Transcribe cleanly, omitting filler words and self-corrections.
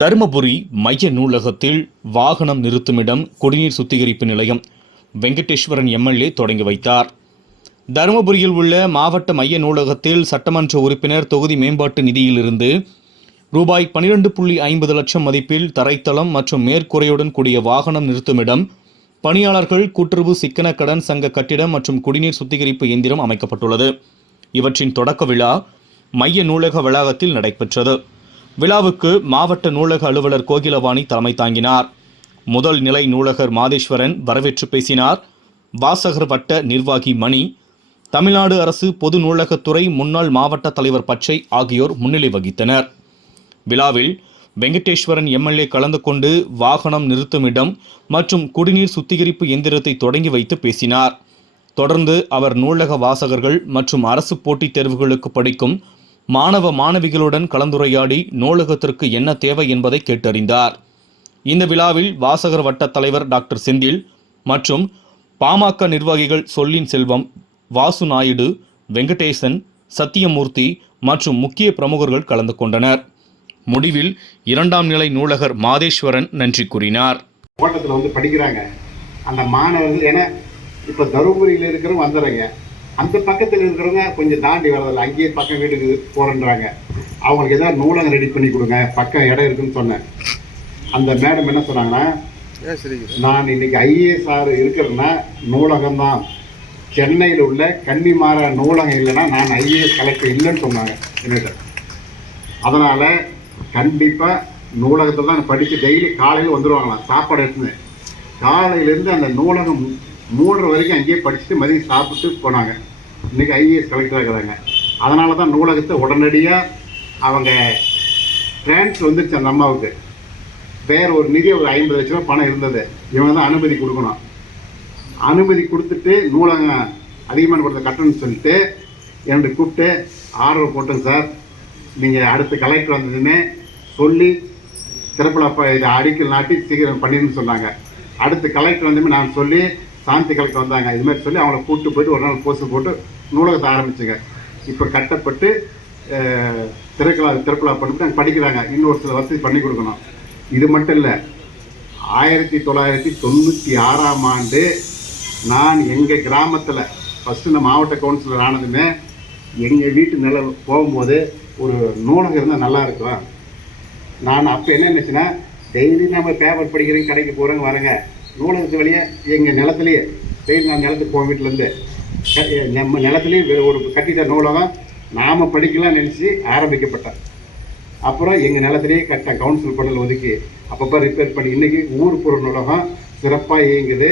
தருமபுரி மைய நூலகத்தில் வாகனம் நிறுத்துமிடம், குடிநீர் சுத்திகரிப்பு நிலையம் வெங்கடேஸ்வரன் எம்எல்ஏ தொடங்கி வைத்தார். தருமபுரியில் உள்ள மாவட்ட மைய நூலகத்தில் சட்டமன்ற உறுப்பினர் தொகுதி மேம்பாட்டு நிதியிலிருந்து ரூபாய் 12.50 லட்சம் மதிப்பில் தரைத்தளம் மற்றும் மேற்கூரையுடன் கூடிய வாகனம் நிறுத்துமிடம், பணியாளர்கள் கூட்டுறவு சிக்கன கடன் சங்க கட்டிடம் மற்றும் குடிநீர் சுத்திகரிப்பு இயந்திரம் அமைக்கப்பட்டுள்ளது. இவற்றின் தொடக்க விழா மைய நூலக வளாகத்தில் நடைபெற்றது. விழாவுக்கு மாவட்ட நூலக அலுவலர் கோகிலவாணி தலைமை தாங்கினார். முதல் நிலை நூலகர் மாதேஸ்வரன் வரவேற்று பேசினார். வாசகர் வட்ட நிர்வாகி மணி, தமிழ்நாடு அரசு பொது நூலகத்துறை முன்னாள் மாவட்ட தலைவர் பச்சை ஆகியோர் முன்னிலை வகித்தனர். விழாவில் வெங்கடேஸ்வரன் எம்எல்ஏ கலந்து கொண்டு வாகனம் நிறுத்துமிடம் மற்றும் குடிநீர் சுத்திகரிப்பு இயந்திரத்தை தொடங்கி வைத்து பேசினார். தொடர்ந்து அவர் நூலக வாசகர்கள் மற்றும் அரசு போட்டித் தேர்வுகளுக்கு படிக்கும் மாணவ மாணவிகளுடன் கலந்துரையாடி நூலகத்திற்கு என்ன தேவை என்பதை கேட்டறிந்தார். இந்த விழாவில் வாசகர் வட்ட தலைவர் டாக்டர் செந்தில் மற்றும் பாமக நிர்வாகிகள் சொல்லின் செல்வம், வாசு நாயுடு, வெங்கடேசன், சத்தியமூர்த்தி மற்றும் முக்கிய பிரமுகர்கள் கலந்து கொண்டனர். முடிவில் 2ஆம் நிலை நூலகர் மாதேஸ்வரன் நன்றி கூறினார். ஓட்டத்தில் வந்து படிக்கிறாங்க அந்த மாணவர்கள். ஏன்னா இப்போ தருமபுரியில் இருக்கிறவங்க வந்துடுறாங்க, அந்த பக்கத்தில் இருக்கிறவங்க கொஞ்சம் தாண்டி வரதில்லை, அங்கேயே பக்கம் வீட்டுக்கு போகிறேன்றாங்க. அவங்களுக்கு ஏதாவது நூலகம் ரெடி பண்ணி கொடுங்க, பக்கம் இடம் இருக்குன்னு சொன்னேன். அந்த மேடம் என்ன சொன்னாங்கன்னா, நான் இன்னைக்கு ஐஏஎஸ் இருக்கிறேன்னா நூலகம் தான், சென்னையில் உள்ள கன்னிமாரா நூலகம் இல்லைன்னா நான் ஐஏஎஸ் கலெக்டர் இல்லைன்னு சொன்னாங்க என்கிட்ட. அதனால் கண்டிப்பாக நூலகத்தில் தான் படித்து டெய்லி காலையில் வந்துடுவாங்களாம் சாப்பாடு எடுத்துன்னு. காலையிலேருந்து அந்த நூலகம் மூடுற வரைக்கும் அங்கேயே படிச்சுட்டு மதியம் சாப்பிட்டு போனாங்க. இன்றைக்கி ஐஏஎஸ் கலெக்டராக இருக்கிறாங்க. அதனால தான் நூலகத்தை உடனடியாக அவங்க ட்ரான்ஸ்ஃபர் வந்துருச்சு. அந்த அம்மாவுக்கு வேறு ஒரு நிதி ஒரு 50 லட்ச ரூபா பணம் இருந்தது. இவங்க தான் அனுமதி கொடுக்கணும். அனுமதி கொடுத்துட்டு நூலகம் அதிகமான கொடுத்த கட்டணும்னு சொல்லிட்டு என்னை கூப்பிட்டு ஆர்டர் போட்டேங்க சார், நீங்கள் அடுத்த கலெக்டர் வந்ததுமே சொல்லி திறப்பில் இதை அடிக்கல் நாட்டி சீக்கிரம் பண்ணிடுன்னு சொன்னாங்க. அடுத்த கலெக்டர் வந்ததுமே நான் சொல்லி சாந்தி கலெக்டர் வந்தாங்க. இதுமாதிரி சொல்லி அவங்கள கூப்பிட்டு போய்ட்டு ஒரு நாள் போஸ்ட் போட்டு நூலகத்தை ஆரம்பிச்சுங்க. இப்போ கட்டப்பட்டு திறப்பில் பண்ணிட்டு அங்கே படிக்கிறாங்க. இன்னொரு சில வசதி பண்ணி கொடுக்கணும். இது மட்டும் இல்லை, 1996ஆம் ஆண்டு நான் எங்கள் கிராமத்தில் ஃபஸ்ட்டு இந்த மாவட்ட கவுன்சிலர் ஆனதுமே எங்கள் வீட்டு நில போகும்போது ஒரு நூலகம் இருந்தால் நல்லா இருக்கும். நான் அப்போ என்ன நினச்சேன்னா, டெய்லி நம்ம பேப்பர் படிக்கிறேங்க, கடைக்கு போகிறோங்க வரேங்க, நூலகத்து வழியே எங்கள் நிலத்துலேயே டெய்லி நான் நிலத்துக்கு போவேன். வீட்டிலேருந்து நம்ம நிலத்துலேயே ஒரு கட்டிட்ட நூலகம் நாம் படிக்கலாம்னு நினச்சி ஆரம்பிக்கப்பட்டேன். அப்புறம் எங்கள் நிலத்துலேயே கவுன்சில் பண்ணல ஒதுக்கி அப்பப்போ ரிப்பேர் பண்ணி இன்றைக்கி ஊர் புற நூலகம் சிறப்பாக இயங்குது.